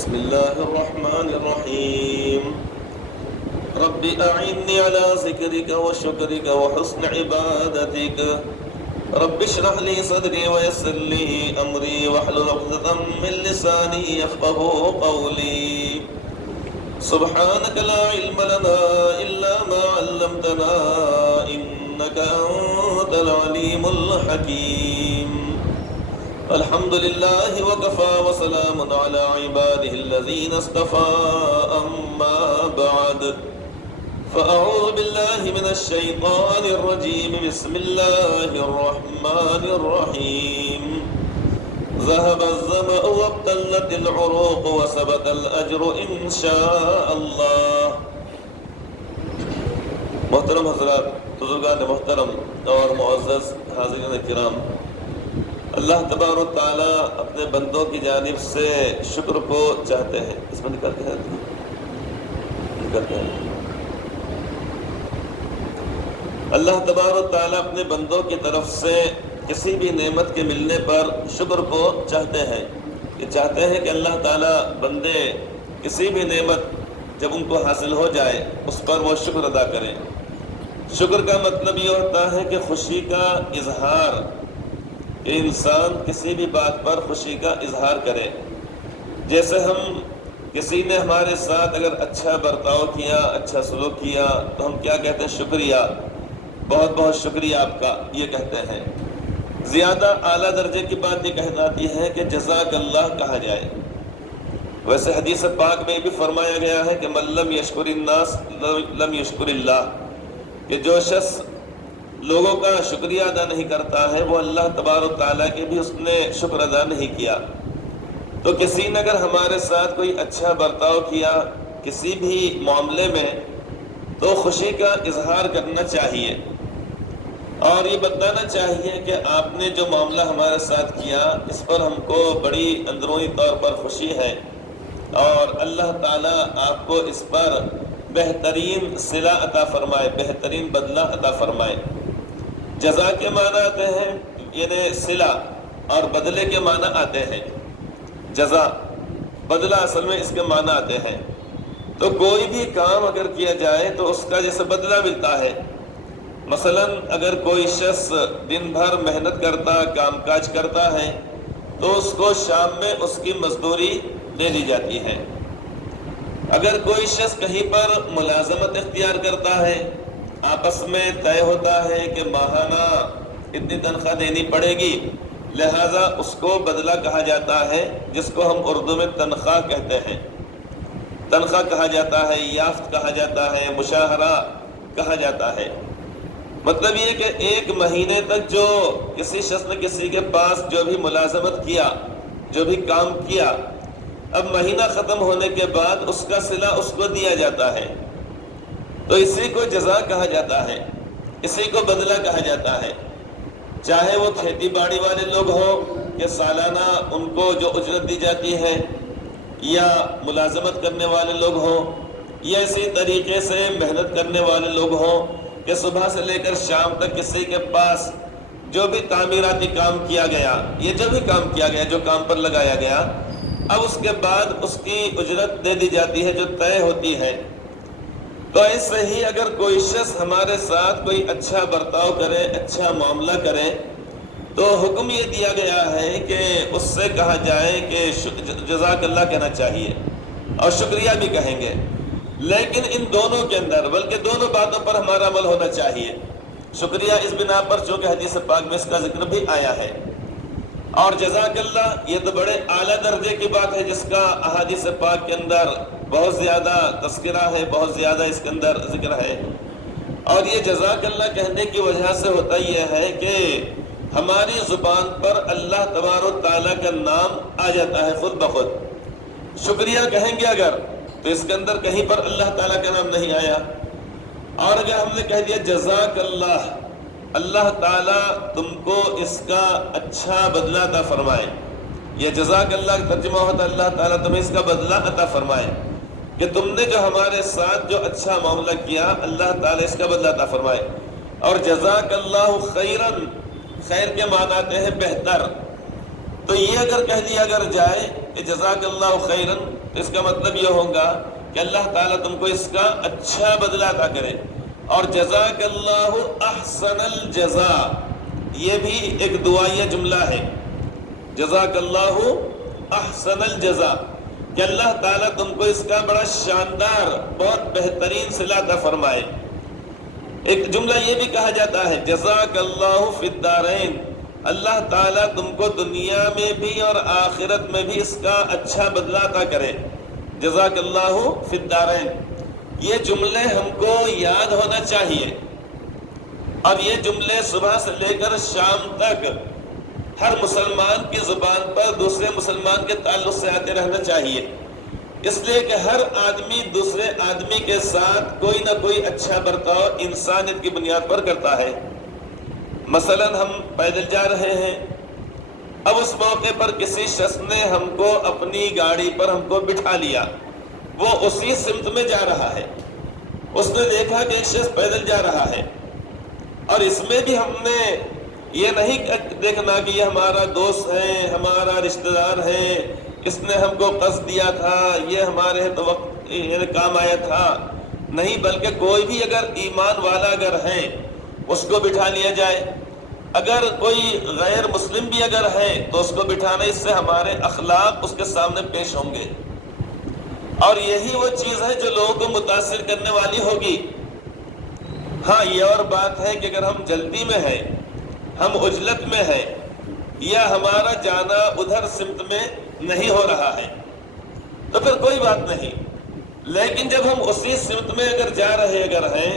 بسم الله الرحمن الرحيم رب أعني على ذكرك وشكرك وحسن عبادتك رب اشرح لي صدري ويسر لي أمري واحلل عقدة من لساني يفقهوا قولي سبحانك لا علم لنا إلا ما علمتنا إنك أنت العليم الحكيم الحمد لله وكفى وسلام على عباده الذين اصطفى أما بعد فأعوذ بالله من الشيطان الرجيم بسم الله الرحمن الرحيم ذهب الظمأ وابتلت العروق وثبت الأجر إن شاء الله. محترم حضرات، بزرگان محترم اور معزز حاضرین کرام، اللہ تبارک و تعالیٰ اپنے بندوں کی جانب سے شکر کو چاہتے ہیں. اس میں نکلتے ہیں اللہ تبارک و تعالیٰ اپنے بندوں کی طرف سے کسی بھی نعمت کے ملنے پر شکر کو چاہتے ہیں. یہ چاہتے ہیں کہ اللہ تعالیٰ بندے کسی بھی نعمت جب ان کو حاصل ہو جائے اس پر وہ شکر ادا کریں. شکر کا مطلب یہ ہوتا ہے کہ خوشی کا اظہار، کہ انسان کسی بھی بات پر خوشی کا اظہار کرے. جیسے ہم کسی نے ہمارے ساتھ اگر اچھا برتاؤ کیا، اچھا سلوک کیا تو ہم کیا کہتے ہیں؟ شکریہ، بہت بہت شکریہ آپ کا، یہ کہتے ہیں. زیادہ اعلیٰ درجے کی بات یہ کہی جاتی ہے کہ جزاک اللہ کہا جائے. ویسے حدیث پاک میں بھی فرمایا گیا ہے کہ من لم یشکر الناس لم یشکر اللہ، کہ جو شخص لوگوں کا شکریہ ادا نہیں کرتا ہے وہ اللہ تبارک و تعالیٰ کے بھی اس نے شکر ادا نہیں کیا. تو کسی نے اگر ہمارے ساتھ کوئی اچھا برتاؤ کیا کسی بھی معاملے میں تو خوشی کا اظہار کرنا چاہیے اور یہ بتانا چاہیے کہ آپ نے جو معاملہ ہمارے ساتھ کیا اس پر ہم کو بڑی اندرونی طور پر خوشی ہے اور اللہ تعالیٰ آپ کو اس پر بہترین صلہ عطا فرمائے، بہترین بدلہ عطا فرمائے. جزا کے معنی آتے ہیں یعنی صلہ، اور بدلے کے معنی آتے ہیں جزا، بدلہ اصل میں اس کے معنی آتے ہیں. تو کوئی بھی کام اگر کیا جائے تو اس کا جیسے بدلہ ملتا ہے. مثلا اگر کوئی شخص دن بھر محنت کرتا، کام کاج کرتا ہے تو اس کو شام میں اس کی مزدوری دے دی جاتی ہے. اگر کوئی شخص کہیں پر ملازمت اختیار کرتا ہے، آپس میں طے ہوتا ہے کہ ماہانہ اتنی تنخواہ دینی پڑے گی، لہذا اس کو بدلہ کہا جاتا ہے، جس کو ہم اردو میں تنخواہ کہتے ہیں. تنخواہ کہا جاتا ہے، یافت کہا جاتا ہے، مشاہرہ کہا جاتا ہے. مطلب یہ کہ ایک مہینے تک جو کسی شخص نے کسی کے پاس جو بھی ملازمت کیا، جو بھی کام کیا، اب مہینہ ختم ہونے کے بعد اس کا صلہ اس کو دیا جاتا ہے. تو اسی کو جزا کہا جاتا ہے، اسی کو بدلہ کہا جاتا ہے. چاہے وہ کھیتی باڑی والے لوگ ہوں کہ سالانہ ان کو جو اجرت دی جاتی ہے، یا ملازمت کرنے والے لوگ ہوں، یا اسی طریقے سے محنت کرنے والے لوگ ہوں کہ صبح سے لے کر شام تک کسی کے پاس جو بھی تعمیراتی کام کیا گیا، یہ جو بھی کام کیا گیا، جو کام پر لگایا گیا، اب اس کے بعد اس کی اجرت دے دی جاتی ہے جو طے ہوتی ہے. تو ایسے ہی اگر کوئی شخص ہمارے ساتھ کوئی اچھا برتاؤ کرے، اچھا معاملہ کرے تو حکم یہ دیا گیا ہے کہ اس سے کہا جائے کہ جزاک اللہ کہنا چاہیے اور شکریہ بھی کہیں گے. لیکن ان دونوں کے اندر بلکہ دونوں باتوں پر ہمارا عمل ہونا چاہیے. شکریہ اس بنا پر چونکہ حدیث پاک میں اس کا ذکر بھی آیا ہے، اور جزاک اللہ یہ تو بڑے اعلیٰ درجے کی بات ہے جس کا احادیث پاک کے اندر بہت زیادہ تذکرہ ہے، بہت زیادہ اس کے اندر ذکر ہے. اور یہ جزاک اللہ کہنے کی وجہ سے ہوتا یہ ہے کہ ہماری زبان پر اللہ تبارک و تعالیٰ کا نام آ جاتا ہے خود بخود. شکریہ کہیں گے اگر تو اس کے اندر کہیں پر اللہ تعالیٰ کا نام نہیں آیا. اور اگر ہم نے کہہ دیا جزاک اللہ، اللہ تعالیٰ تم کو اس کا اچھا بدلہ عطا فرمائے، یہ جزاک اللہ کا ترجمہ ہوتا ہے اللہ تعالیٰ تمہیں اس کا بدلہ عطا فرمائے، کہ تم نے جو ہمارے ساتھ جو اچھا معاملہ کیا اللہ تعالیٰ اس کا بدلہ عطا فرمائے. اور جزاک اللہ خیراً، خیر کے معنی آتے ہیں بہتر. تو یہ اگر کہہ دیا اگر جائے کہ جزاک اللہ خیرن، تو اس کا مطلب یہ ہوگا کہ اللہ تعالیٰ تم کو اس کا اچھا بدلہ عطا کرے. اور جزاک اللہ احسن الجزاء، یہ بھی ایک دعائیہ جملہ ہے. جزاک اللہ احسن الجزاء، کہ اللہ تعالیٰ تم کو اس کا بڑا شاندار، بہت بہترین صلہ عطا فرمائے. ایک جملہ یہ بھی کہا جاتا ہے جزاک اللہ فی الدارین، اللہ تعالیٰ تم کو دنیا میں بھی اور آخرت میں بھی اس کا اچھا بدلہ عطا کرے. جزاک اللہ فی الدارین، یہ جملے ہم کو یاد ہونا چاہیے. اب یہ جملے صبح سے لے کر شام تک ہر مسلمان کی زبان پر دوسرے مسلمان کے تعلق سے آتے رہنا چاہیے، اس لیے کہ ہر آدمی دوسرے آدمی کے ساتھ کوئی نہ کوئی اچھا برتاؤ انسانیت کی بنیاد پر کرتا ہے. مثلا ہم پیدل جا رہے ہیں، اب اس موقع پر کسی شخص نے ہم کو اپنی گاڑی پر ہم کو بٹھا لیا، وہ اسی سمت میں جا رہا ہے. اس نے دیکھا کہ ایک شخص پیدل جا رہا ہے، اور اس میں بھی ہم نے یہ نہیں دیکھنا کہ یہ ہمارا دوست ہے، ہمارا رشتہ دار ہے، اس نے ہم کو قصد دیا تھا، یہ ہمارے کام آیا تھا. نہیں، بلکہ کوئی بھی اگر ایمان والا اگر ہے اس کو بٹھا لیا جائے. اگر کوئی غیر مسلم بھی اگر ہے تو اس کو بٹھانا، اس سے ہمارے اخلاق اس کے سامنے پیش ہوں گے. اور یہی وہ چیز ہے جو لوگوں کو متاثر کرنے والی ہوگی. ہاں، یہ اور بات ہے کہ اگر ہم جلدی میں ہیں، ہم عجلت میں ہیں، یا ہمارا جانا ادھر سمت میں نہیں ہو رہا ہے، تو پھر کوئی بات نہیں. لیکن جب ہم اسی سمت میں اگر جا رہے اگر ہیں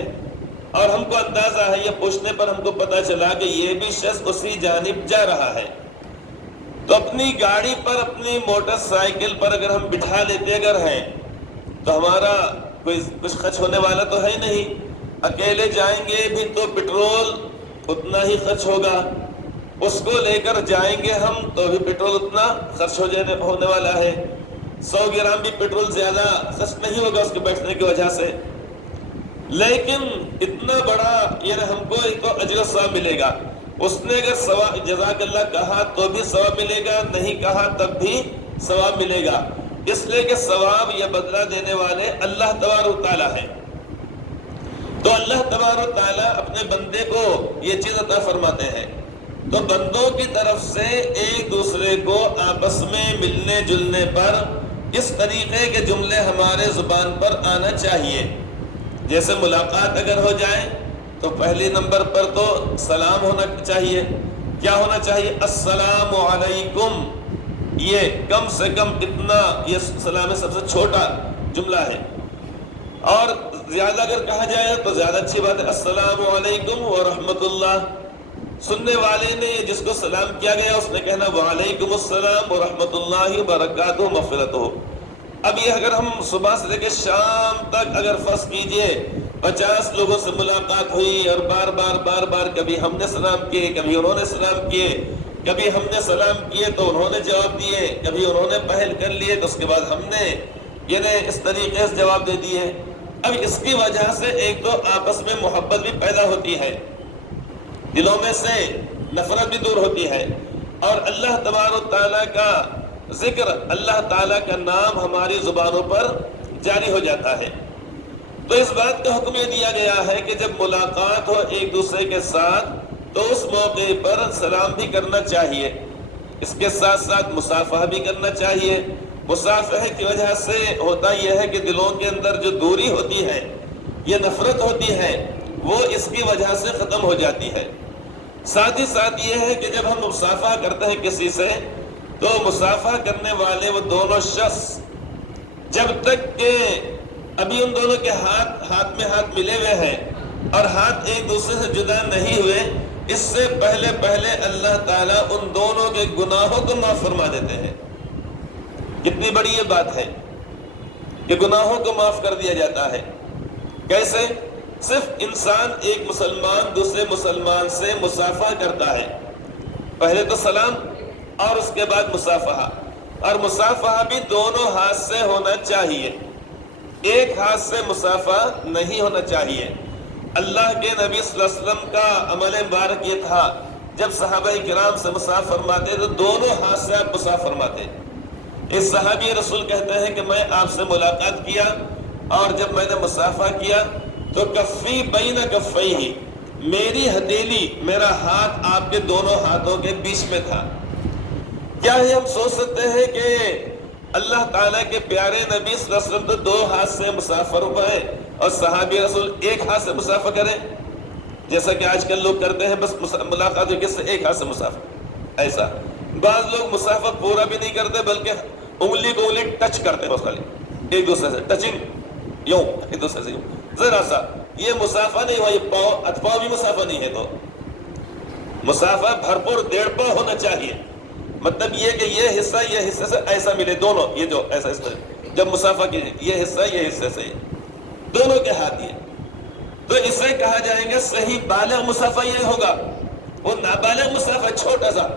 اور ہم کو اندازہ ہے، یہ پوچھنے پر ہم کو پتہ چلا کہ یہ بھی شخص اسی جانب جا رہا ہے، تو اپنی گاڑی پر، اپنی موٹر سائیکل پر اگر ہم بٹھا لیتے اگر ہیں تو ہمارا کوئی کچھ خرچ ہونے والا تو ہے نہیں. اکیلے جائیں گے بھی تو پٹرول اتنا ہی خرچ ہوگا، اس کو لے کر جائیں گے ہم تو بھی پٹرول اتنا خرچ ہونے والا ہے. 100 گرام بھی پٹرول زیادہ خرچ نہیں ہوگا اس کے بیٹھنے کی وجہ سے. لیکن اتنا بڑا یعنی ہم کو ایک تو اجر و ثواب ملے گا. اس نے اگر ثواب جزاک اللہ کہا تو بھی ثواب ملے گا، نہیں کہا تب بھی ثواب ملے گا، اس لیے کہ ثواب یا بدلہ دینے والے اللہ تبارک و تعالیٰ ہے. تو اللہ تبارک و تعالیٰ اپنے بندے کو یہ چیز عطا فرماتے ہیں. تو بندوں کی طرف سے ایک دوسرے کو آپس میں ملنے جلنے پر اس طریقے کے جملے ہمارے زبان پر آنا چاہیے. جیسے ملاقات اگر ہو جائے تو پہلی نمبر پر تو سلام ہونا چاہیے. کیا ہونا چاہیے؟ السلام علیکم. یہ کم سے کم اتنا، یہ سلام سب سے چھوٹا جملہ ہے. اور زیادہ اگر کہا جائے تو زیادہ اچھی بات ہے، السلام علیکم ورحمۃ اللہ. سننے والے نے جس کو سلام کیا گیا اس نے کہنا وعلیکم السلام ورحمۃ اللہ وبرکاتہ مغفرتہ. اب یہ اگر ہم صبح سے لے کے شام تک اگر فرض کیجئے 50 لوگوں سے ملاقات ہوئی اور بار بار کبھی ہم نے سلام کیے، کبھی انہوں نے سلام کیے، کبھی ہم نے سلام کیے تو انہوں نے جواب دیے، کبھی انہوں نے پہل کر لیے تو اس کے بعد ہم نے اس طریقے سے جواب دے دیے. اب اس کی وجہ سے ایک تو آپس میں محبت بھی پیدا ہوتی ہے، دلوں میں سے نفرت بھی دور ہوتی ہے، اور اللہ تبارک تعالیٰ کا ذکر، اللہ تعالیٰ کا نام ہماری زبانوں پر جاری ہو جاتا ہے. تو اس بات کا حکم یہ دیا گیا ہے کہ جب ملاقات ہو ایک دوسرے کے ساتھ تو اس موقع پر سلام بھی کرنا چاہیے، اس کے ساتھ ساتھ مصافحہ بھی کرنا چاہیے. مصافحہ کی وجہ سے ہوتا یہ ہے کہ دلوں کے اندر جو دوری ہوتی ہے، یہ نفرت ہوتی ہے، وہ اس کی وجہ سے ختم ہو جاتی ہے. ساتھ ہی ساتھ یہ ہے کہ جب ہم مصافحہ کرتے ہیں کسی سے تو مصافحہ کرنے والے وہ دونوں شخص جب تک کہ ابھی ان دونوں کے ہاتھ میں ہاتھ ملے ہوئے ہیں اور ہاتھ ایک دوسرے سے جدا نہیں ہوئے، اس سے پہلے اللہ تعالیٰ ان دونوں کے گناہوں کو معاف فرما دیتے ہیں. کتنی بڑی یہ بات ہے کہ گناہوں کو معاف کر دیا جاتا ہے. کیسے؟ صرف انسان ایک مسلمان دوسرے مسلمان سے مصافحہ کرتا ہے، پہلے تو سلام اور اس کے بعد مصافحہ، اور مصافحہ بھی دونوں ہاتھ سے ہونا چاہیے، ایک ہاتھ سے مصافحہ نہیں ہونا چاہیے. اللہ کے نبی صلی اللہ علیہ وسلم کا عمل مبارک یہ تھا جب صحابہ کرام سے مصافحہ فرماتے تو دونوں ہاتھ سے آپ مصافحہ فرماتے. اس صحابی رسول کہتے ہیں کہ میں آپ سے ملاقات کیا اور جب میں نے مصافحہ کیا تو کفی بین کفیہ، میری ہتھیلی، میرا ہاتھ آپ کے دونوں ہاتھوں کے بیچ میں تھا. کیا ہے ہم سوچ سکتے ہیں کہ اللہ تعالیٰ کے پیارے نبی صلی اللہ علیہ وسلم تو دو ہاتھ سے مصافحہ فرمائے اور صحابی رسول ایک ہاتھ سے مصافحہ کریں، جیسا کہ آج کل لوگ کرتے ہیں، بس ملاقات ہوئی کس سے ایک ہاتھ سے مصافحہ. ایسا بعض لوگ مصافحہ پورا بھی نہیں کرتے بلکہ انگلی کو انگلی ٹچ کرتے ہیں، بس خالی ایک دوسرے سے ٹچنگ، یوں ایک دوسرے سے یوں ذرا سا. یہ مصافحہ نہیں ہوا، یہ پاؤں اتپاؤں بھی مصافحہ نہیں ہے. تو مصافحہ بھرپور 1.5 پاؤں ہونا چاہیے. مطلب یہ کہ یہ حصہ سے ایسا ملے، دونوں یہ جو ایسا اس طرح جب مصافحہ کیجیے، یہ حصے سے دونوں کے ہاتھ یہ، تو اسے کہا جائے گا صحیح بالغ مصافحہ یہ ہوگا. وہ نابالغ مصافحہ چھوٹا سا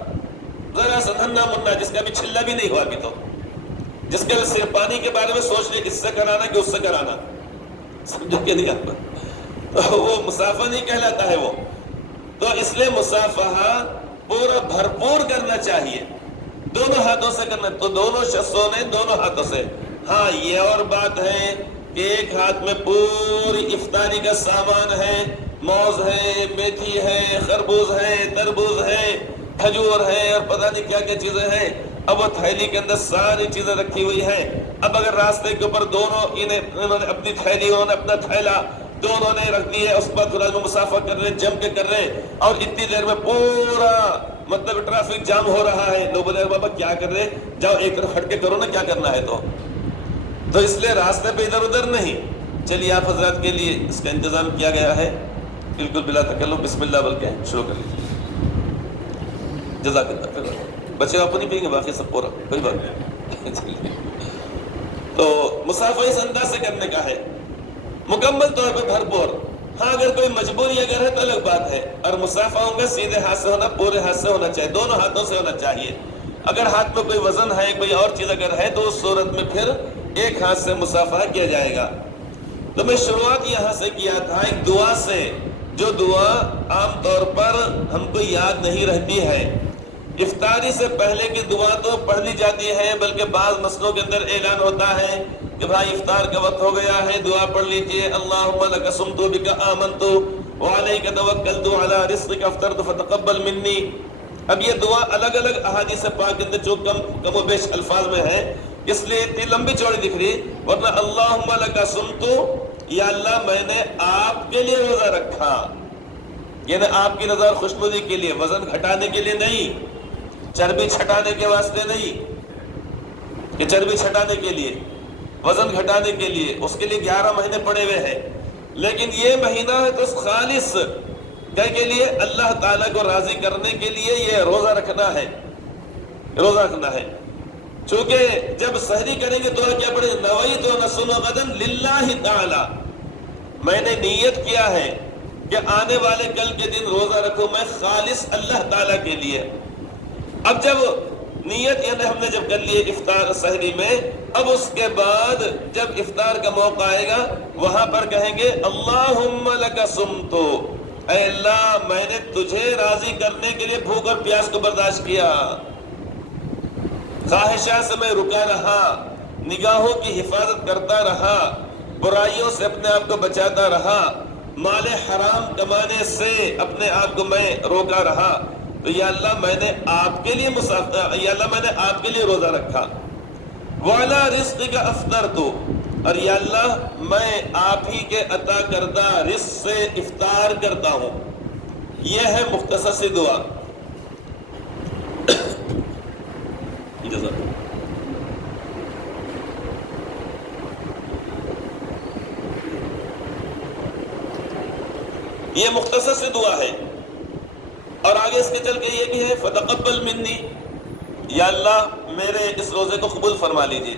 ذرا سا ننھا منا جس کا بھی چھلا بھی نہیں ہوا ابھی، تو جس کے صرف پانی کے بارے میں سوچ لے اس سے کرانا کہ اس سے کرانا، سمجھو کہ نہیں آپ، وہ مصافحہ نہیں کہلاتا ہے وہ. تو اس لیے مصافحہ پورا بھرپور کرنا چاہیے، دونوں ہاتھوں سے کرنا. تو دونوں شخصوں نے دونوں ہاتھوں سے. ہاں یہ اور بات ہے کہ ایک ہاتھ میں پوری افطاری کا سامان ہے، موز ہے، میتھی ہے، خربوز ہے، تربوز ہے، کھجور ہے اور پتہ نہیں کیا کیا چیزیں ہیں. اب وہ تھیلی کے اندر ساری چیزیں رکھی ہوئی ہیں. اب اگر راستے کے اوپر دونوں انہوں نے اپنی تھیلی، انہوں نے اپنا تھیلا دونوں نے رکھ دی ہے، اس پر تھوڑا مسافہ کر رہے، جم کے کر رہے، اور اتنی دیر میں پورا مطلب ٹریفک جام ہو رہا ہے. لوگ بولے بابا کیا کر رہے، جاؤ ایک طرف ہٹ کے کرو نا، کیا کرنا ہے. تو اس لیے راستے پہ ادھر ادھر نہیں. چلیے آپ حضرات کے لیے اس کا انتظام کیا گیا ہے، بالکل بلا تکلف بسم اللہ بول کے شروع کر لیجیے. جزاک اللہ. بچے آپ کو نہیں پئیں گے، باقی سب پورا، کوئی بات نہیں. تو مصافحہ اس انداز سے کرنے کا ہے، مکمل طور پہ بھرپور. ہاں اگر کوئی مجبوری اگر ہے تو الگ بات ہے. اور مصافحہ ہوگا سیدھے ہاتھ سے ہونا، پورے ہاتھ سے ہونا چاہیے، دونوں ہاتھوں سے ہونا چاہیے. اگر ہاتھ میں کوئی وزن ہے، کوئی اور چیز اگر ہے تو اس صورت میں پھر ایک ہاتھ سے مصافحہ کیا جائے گا. تو میں شروعات یہاں سے کیا تھا ایک دعا سے، جو دعا عام طور پر ہم کو یاد نہیں رہتی ہے. افطاری سے پہلے کی دعا تو پڑھ لی جاتی ہے، بلکہ بعض مسئلوں کے اندر اعلان ہوتا ہے کہ بھائی افطار کا وقت ہو گیا ہے، دعا پڑھ لیجئے. اللہم لک صمت بک آمنت وعلیک توکلت وعلی رزقک افطرت فتقبل منی. اب یہ دعا الگ الگ احادیث پاک کے اندر جو کم و بیش الفاظ میں ہے، اس لیے اتنی لمبی چوڑی دکھ رہی. ورنہ اللہم لک صمت، یا اللہ میں نے آپ کے لیے روزہ رکھا، یعنی آپ کی نظر خوشنودی کے لیے، وزن گھٹانے کے لیے نہیں، چربی چھٹانے کے واسطے نہیں کہ چربی چھٹانے کے لیے، وزن گھٹانے کے لیے. اس کے لیے 11 مہینے پڑے ہوئے ہیں، لیکن یہ مہینہ ہے تو خالص کے لیے اللہ تعالیٰ کو راضی کرنے کے لیے یہ روزہ رکھنا ہے، روزہ رکھنا ہے. چونکہ جب سحری کریں گے دعا کیا پڑے، نویت نصوم غدن للہ تعالی، میں نے نیت کیا ہے کہ آنے والے کل کے دن روزہ رکھوں میں خالص اللہ تعالیٰ کے لیے. اب جب نیت یعنی ہم نے جب کر لیے افطار سحری میں، اب اس کے بعد جب افطار کا موقع آئے گا وہاں پر کہیں گے اللہم لک صمتو، اے اللہ میں نے تجھے راضی کرنے کے لیے بھوک اور پیاس کو برداشت کیا، خواہشات سے میں رکا رہا، نگاہوں کی حفاظت کرتا رہا، برائیوں سے اپنے آپ کو بچاتا رہا، مال حرام کمانے سے اپنے آپ کو میں روکا رہا. تو یا اللہ میں نے آپ کے لیے یا اللہ میں نے آپ کے لیے روزہ رکھا. وعلی رزقک افطرت، اور یا اللہ میں آپ ہی کے عطا کردہ رزق سے افطار کرتا ہوں. یہ ہے مختصر سی دعا. یہ مختصر سی دعا ہے. اور آگے اس کے چل کے یہ بھی ہے فتقبل منی، یا اللہ میرے اس روزے کو قبول فرما لیجیے.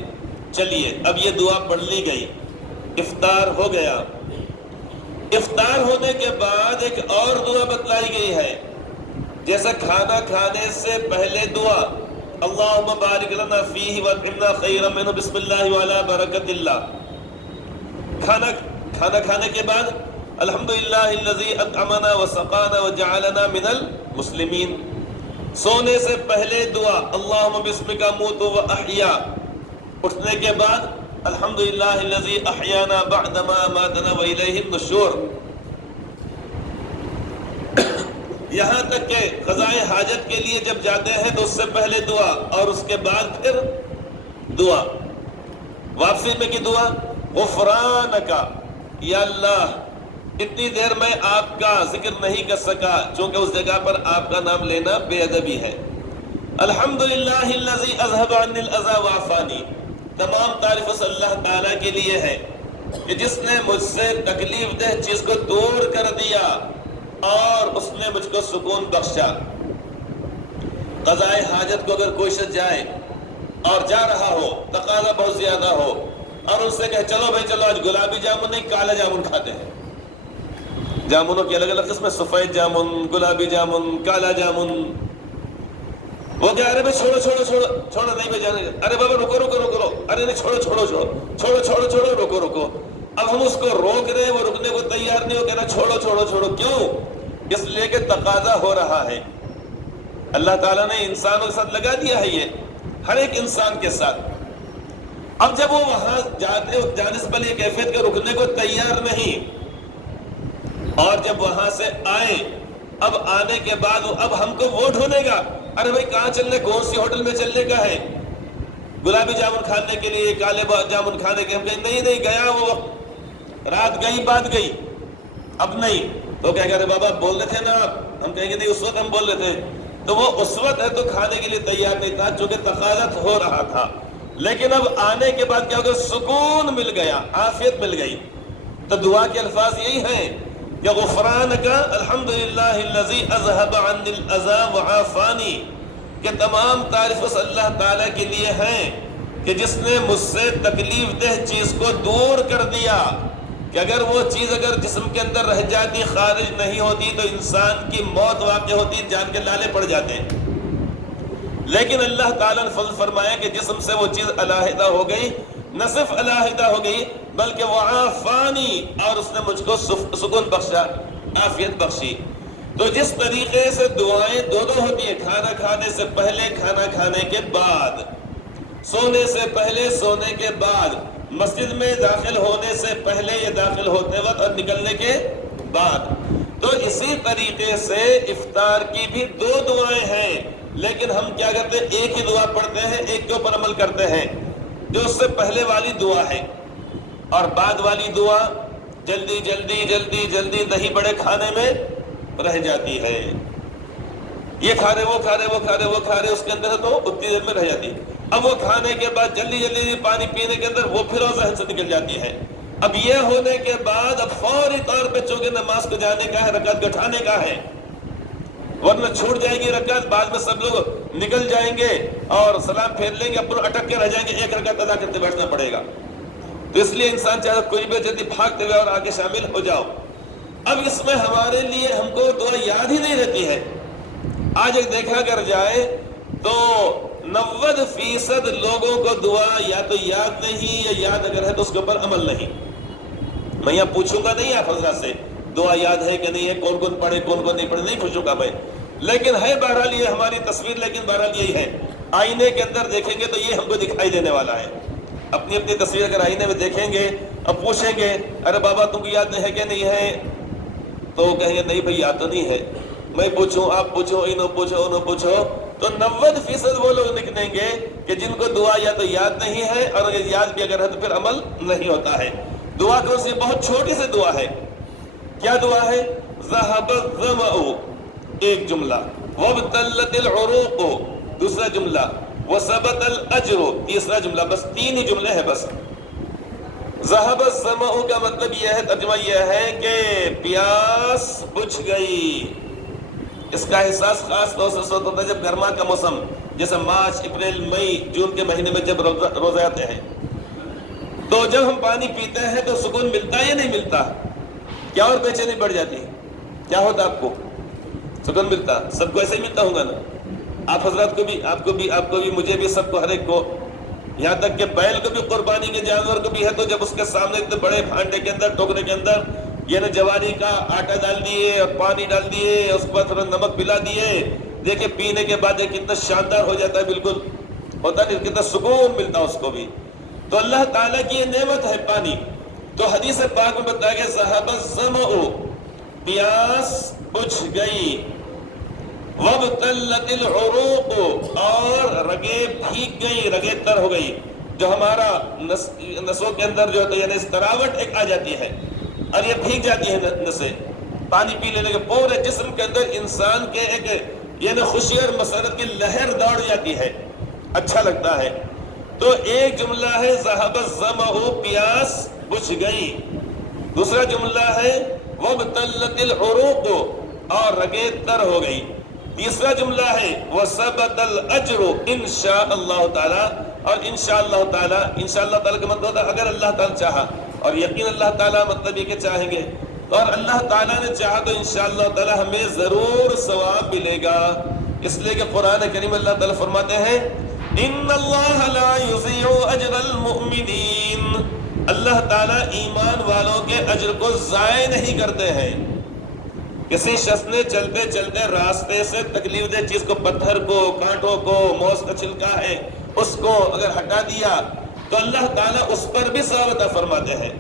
چلیے اب یہ دعا پڑھ لی گئی، افطار ہو گیا. افطار ہونے کے بعد ایک اور دعا بتلائی گئی ہے، جیسا کھانا کھانے سے پہلے دعا اللہم بارک لنا فیہ واطعمنا خیرا منہ بسم اللہ وعلی برکت اللہ. کھانا کھانے کے بعد الحمدللہ الذی اطعمنا وسقانا وجعلنا من مسلمین، سونے سے پہلے دعا اللہم بسمک اموت و احیا، اٹھنے کے بعد الحمدللہ الذی احیانا بعدما اماتنا والیہ النشور، یہاں تک کہ قضائے حاجت کے لیے جب جاتے ہیں تو اس سے پہلے دعا اور اس کے بعد پھر دعا، واپسی میں کی دعا غفرانکا، یا اللہ اتنی دیر میں آپ کا ذکر نہیں کر سکا چونکہ اس جگہ پر آپ کا نام لینا بے ادبی ہے، الحمدللہ الذی اذھب عنی الاذی وعافانی، تمام تعریف اس اللہ تعالیٰ کے لیے ہے کہ جس نے مجھ سے تکلیف دہ چیز کو دور کر دیا اور اس نے مجھ کو سکون بخشا۔ قضائے حاجت کو اگر کوئی شخص جائے اور جا رہا ہو، تقاضا بہت زیادہ ہو، اور ان سے کہے چلو بھائی چلو آج گلابی جامن نہیں کالا جامن کھاتے ہیں، جامنوں کی الگ الگ قسمیں، سفید جامن، گلابی جامن، کالا جامن، وہ کہہ رہے بھائی چھوڑو چھوڑو چھوڑو چھوڑو نہیں بھائی جانے، ارے بابا رکو رکو رکو رکو، ارے نہیں چھوڑو چھوڑو چھوڑو چھوڑو چھوڑو چھوڑو رکو رکو، اب ہم اس کو روک رہے ہیں، وہ رکنے کو تیار نہیں، ہو کہنا چھوڑو چھوڑو چھوڑو، کیوں؟ اس لیے کہ تقاضا ہو رہا ہے، اللہ تعالیٰ نے انسانوں کے ساتھ لگا دیا ہے، یہ ہر ایک انسان کے ساتھ۔ اب جب وہ وہاں جانے سے پہلے کیفیت کے رکنے کو تیار نہیں، اور جب وہاں سے آئے، اب آنے کے بعد اب ہم کو وہ ڈھونڈے گا، ارے بھائی کہاں چلنے، کون سی ہوٹل میں چلنے کا ہے، گلابی جامن کھانے کے لیے، کالے جامن کھانے کے، ہم کہیں نہیں نہیں گیا وہ وقت، رات گئی بات گئی، اب نہیں، تو کہے گا ارے بابا بول رہے تھے نا آپ، ہم کہیں گے نہیں اس وقت ہم بول رہے تھے، تو وہ اس وقت ہے تو کھانے کے لیے تیار نہیں تھا چونکہ تقاضا ہو رہا تھا، لیکن اب آنے کے بعد کیا ہوگا، سکون مل گیا، عافیت مل گئی۔ تو دعا کے الفاظ یہی ہیں کہ غفرانکا الحمدللہ الذی اذھب عنی الاذی وعافانی، کہ تمام تعریف اس اللہ تعالیٰ کے لیے ہیں کہ جس نے مجھ سے تکلیف دہ چیز کو دور کر دیا، کہ اگر وہ چیز اگر جسم کے اندر رہ جاتی، خارج نہیں ہوتی، تو انسان کی موت واقع ہوتی، جان کے لالے پڑ جاتے ہیں، لیکن اللہ تعالیٰ نے فضل فرمایا کہ جسم سے وہ چیز علیحدہ ہو گئی، نہ صرف علیحدہ ہو گئی بلکہ وعافانی، اور اس نے مجھ کو سکون بخشا، عافیت بخشی۔ تو جس طریقے سے دعائیں دو ہوتی ہیں، کھانا کھانے سے پہلے، کھانا کھانے کے بعد، سونے سے پہلے، سونے کے بعد، مسجد میں داخل ہونے سے پہلے یا داخل ہوتے وقت اور نکلنے کے بعد، تو اسی طریقے سے افطار کی بھی دو دعائیں ہیں، لیکن ہم کیا کرتے ہیں، ایک ہی دعا پڑھتے ہیں، ایک کے اوپر عمل کرتے ہیں، جو اس سے پہلے والی دعا ہے، اور بعد والی دعا جلدی جلدی جلدی جلدی دہی بڑے کھانے میں رہ جاتی ہے، یہ کھا رہے وہ کھا رہے وہ کھا رہے وہ کھا رہے، اس کے اندر تو اتنی دیر میں رہ جاتی ہے، اب وہ کھانے کے بعد جلدی جلدی پانی پینے کے اندر وہ پھر ذہن سے نکل جاتی ہے، اب یہ ہونے کے بعد اب فوری طور پہ چونکہ نماز کو جانے کا ہے، رکعت گٹھانے کا ہے، ورنہ چھوٹ جائے گی رکعت، بعد میں سب لوگ نکل جائیں گے اور سلام پھیر لیں گے، اپنے اٹک کے رہ جائیں گے، ایک رکعت ادا کرتے بیٹھنا پڑے گا، تو اس لیے انسان چاہے کچھ بھی جلدی بھاگتے ہوئے اور آگے شامل ہو جاؤ۔ اب اس میں ہمارے لیے ہم کو دعا یاد ہی نہیں رہتی ہے، آج ایک دیکھا کر جائے تو 90% لوگوں کو دعا یا تو یاد نہیں، یا یاد اگر ہے تو اس کے اوپر عمل نہیں۔ میں یہاں پوچھوں گا نہیں آپ حضرات سے دعا یاد ہے کہ نہیں ہے، کون کون پڑھے کون کون نہیں پڑھے، نہیں پوچھوں گا میں، لیکن ہے بہرحال یہ ہماری تصویر، لیکن بہرحال یہی ہے، آئینے کے اندر دیکھیں گے تو یہ ہم کو دکھائی دینے والا ہے، اپنی اپنی تصویر اگر آئینے میں دیکھیں گے، اب پوچھیں گے ارے بابا تم کو یاد نہیں ہے کہ نہیں ہے، تو کہیں گے نہیں بھائی یاد تو نہیں ہے، میں پوچھوں آپ پوچھو انہوں پوچھو انہوں پوچھو، تو 90% وہ لوگ نکلیں گے کہ جن کو دعا یا تو یاد نہیں ہے، اور اگر یاد بھی اگر ہے تو پھر عمل نہیں ہوتا ہے۔ دعا کون سی؟ بہت چھوٹی سی دعا ہے، کیا دعا ہے؟ ذهب الظمأ ایک جملہ، وابتلت العروق دوسرا جملہ، وثبت الاجر تیسرا جملہ، بس 3 ہی جملے ہیں بس۔ ذهب الظمأ کا مطلب یہ ہے، ترجمہ یہ ہے کہ پیاس بجھ گئی۔ اس کا احساس خاص طور سے ہوتا ہے جب گرما کا موسم، جیسے مارچ اپریل مئی جون کے مہینے میں جب روزے آتے ہیں، تو جب ہم پانی پیتے ہیں تو سکون ملتا ہے یا نہیں ملتا؟ کیا اور بے چینی بڑھ جاتی ہے؟ کیا ہوتا آپ کو؟ سکون ملتا؟ سب کو ایسے ہی ملتا ہوگا نا؟ آپ حضرات کو بھی، آپ کو بھی، مجھے بھی، سب کو، ہر ایک کو، یہاں تک کہ بیل کو بھی قربانی کے جانور کو بھی ہے، تو جب اس کے سامنے اتنے بڑے بھانڈے کے اندر، ٹوکرے کے اندر یعنی جواری کا آٹا ڈال دیے اور پانی ڈال دیے، اس پر تھوڑا نمک پلا دیے، دیکھیں پینے کے بعد کتنا شاندار ہو جاتا ہے، بالکل ہوتا نہیں، کتنا سکون ملتا اس کو بھی۔ تو اللہ تعالیٰ کی یہ نعمت ہے پانی۔ تو حدیث پاک میں بتایا کہ ذہب الظمأ، پیاس بجھ گئی، وابتلت العروق، اور رگیں بھیگ گئی، رگیں تر ہو گئی، جو ہمارا نسوں کے اندر جو یعنی استراوٹ ایک آ جاتی ہے اور یہ بھیگ جاتی ہے نسیں، پانی پی لینے کے پورے جسم کے اندر انسان کے ایک یعنی خوشی اور مسرت کی لہر دوڑ جاتی ہے، اچھا لگتا ہے۔ تو ایک جملہ ہے ذہب الظمأ، پیاس بجھ گئی، دوسرا جملہ ہے وابتلت العروق، اور رگیں تر ہو گئی، تیسرا جملہ ہے وثبت الاجر انشاء اللہ تعالی، اور انشاءاللہ تعالی، انشاءاللہ تعالی کا مطلب ہے اگر اللہ تعالی چاہا، اور یقین اللہ تعالی مطلب یہ کہ چاہیں گے، اور اللہ تعالیٰ نے چاہا تو انشاءاللہ تعالی ہمیں ضرور ثواب ملے گا۔ اس لیے کہ قرآن کریم اللہ تعالیٰ فرماتے ہیں ان اللہ لا یضیع اجر المؤمنین، اللہ تعالیٰ ایمان والوں کے اجر کو ضائع نہیں کرتے ہیں۔ کسی شخص نے چلتے چلتے راستے سے تکلیف دہ چیز کو، پتھر کو، کانٹوں کو، موز کا چھلکا ہے، اس کو اگر ہٹا دیا تو اللہ تعالیٰ اس پر بھی ثواب عطا فرماتے ہیں۔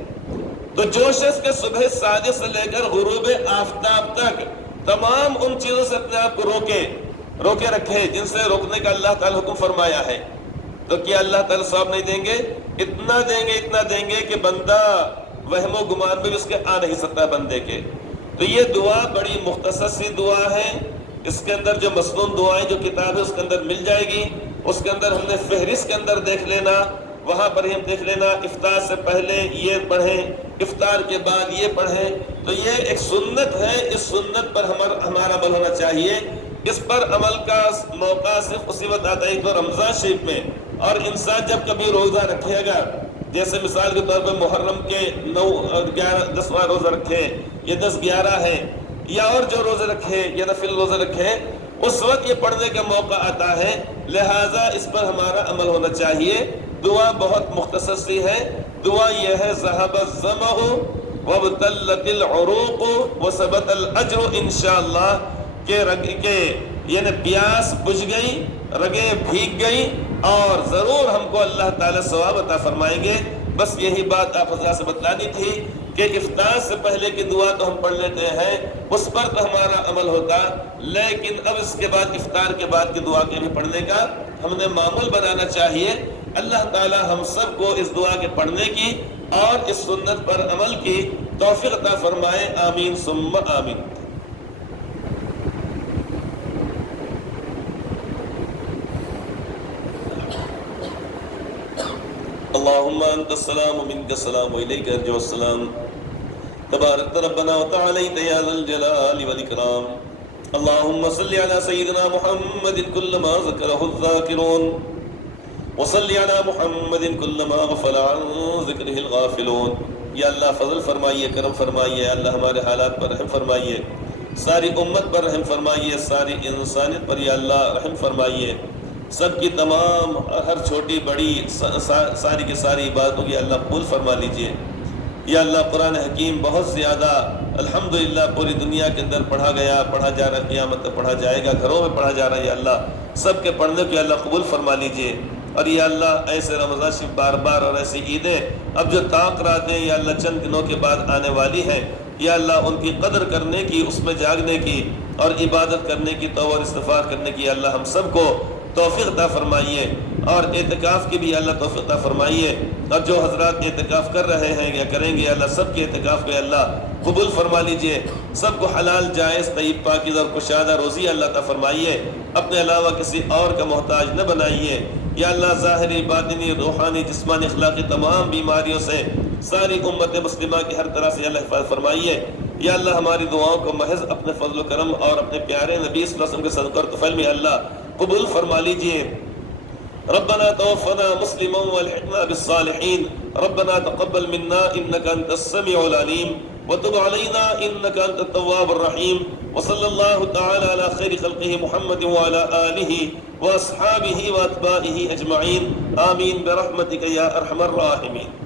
تو جو شخص کے صبح صادق سے لے کر غروب آفتاب تک تمام ان چیزوں سے اپنے آپ کو روکے رکھے جن سے روکنے کا اللہ تعالیٰ حکم فرمایا ہے، تو کیا اللہ تعالیٰ ثواب نہیں دیں گے؟ اتنا دیں گے کہ بندہ وہم و گمان میں بھی اس کے آ نہیں سکتا بندے کے۔ تو یہ دعا بڑی مختصر سی دعا ہے، اس کے اندر جو مسنون دعائیں جو کتاب ہے اس کے اندر مل جائے گی، اس کے اندر ہم نے فہرست کے اندر دیکھ لینا، وہاں پر ہی ہم دیکھ لینا افطار سے پہلے یہ پڑھیں، افطار کے بعد یہ پڑھیں۔ تو یہ ایک سنت ہے، اس سنت پر ہمارا عمل ہونا چاہیے۔ اس پر عمل کا موقع صرف اسی وقت آتا ہے تو رمضان شریف میں، اور انسان جب کبھی روزہ رکھے گا، جیسے مثال کے طور پر محرم کے 9 اور 11 10واں روزہ رکھے، یہ 10 11 ہے، یا اور جو روزے رکھے یا نفل روزے رکھے، اس وقت یہ پڑھنے کا موقع آتا ہے، لہٰذا اس پر ہمارا عمل ہونا چاہیے۔ دعا بہت مختصر سی ہے، دعا یہ ہے ذہب الظمأ وابتلت العروق وثبت الاجر انشاءاللہ، کہ یعنی پیاس بجھ گئی، رگیں بھیگ گئی، اور ضرور ہم کو اللہ تعالیٰ ثواب عطا فرمائیں گے۔ بس یہی بات آپ حضرات سے بتلانی تھی کہ افطار سے پہلے کی دعا تو ہم پڑھ لیتے ہیں، اس پر تو ہمارا عمل ہوتا، لیکن اب اس کے بعد افطار کے بعد کی دعا کے بھی پڑھنے کا ہم نے معمول بنانا چاہیے۔ اللہ تعالیٰ ہم سب کو اس دعا کے پڑھنے کی اور اس سنت پر عمل کی توفیق عطا فرمائے، آمین ثم آمین۔ اللهم انت السلام ومنك السلام واليك ارجع السلام، تبارك ربنا وتعاليت يا ذا الجلال والاكرام۔ اللهم صل على سيدنا محمد كلما ذكره الذاكرون، وصل على محمد كلما غفل عن ذكره الغافلون۔ یا اللہ فضل فرمائیے، کرم فرمائیے، اللہ ہمارے حالات پر رحم فرمائیے، ساری امت پر رحم فرمائیے، ساری انسانیت پر یا اللہ رحم فرمائیے، سب کی تمام ہر چھوٹی بڑی ساری کی ساری عبادتوں کی اللہ قبول فرما لیجئے۔ یا اللہ قرآن حکیم بہت زیادہ الحمدللہ پوری دنیا کے اندر پڑھا گیا، پڑھا جا رہا، قیامت تک پڑھا جائے گا، گھروں میں پڑھا جا رہا ہے، یا اللہ سب کے پڑھنے کو یا اللہ قبول فرما لیجئے۔ اور یا اللہ ایسے رمضان شریف بار بار اور ایسی عیدیں اب جو طاق رات ہیں یا اللہ چند دنوں کے بعد آنے والی ہیں، یا اللہ ان کی قدر کرنے کی، اس میں جاگنے کی اور عبادت کرنے کی، توبہ اور استغفار کرنے کی، یا اللہ ہم سب کو توفیق عطا فرمائیے، اور اعتکاف کی بھی اللہ توفیق عطا فرمائیے، اور جو حضرات اعتکاف کر رہے ہیں یا کریں گے اللہ سب کے اعتکاف کو اللہ قبول فرما لیجئے، سب کو حلال جائز طیب پاکیزہ اور کشادہ روزی اللہ عطا فرمائیے، اپنے علاوہ کسی اور کا محتاج نہ بنائیے۔ یا اللہ ظاہری باطنی روحانی جسمانی اخلاقی تمام بیماریوں سے ساری امت مسلمہ کی ہر طرح سے اللہ حفاظت فرمائیے۔ یا اللہ ہماری دعاؤں کو محض اپنے فضل و کرم اور اپنے پیارے نبی صلی اللہ علیہ وسلم کے صدقہ اور طفیل میں اللہ قبول فرما لیجئے۔ ربنا توفنا مسلما والحقنا بالصالحین، ربنا تقبل منا انك انت السميع العليم وتب علينا انك انت التواب الرحيم، وصلى الله تعالى على خير خلقه محمد وعلى آله واصحابه واتباعه اجمعين، آمين برحمتك يا ارحم الراحمين۔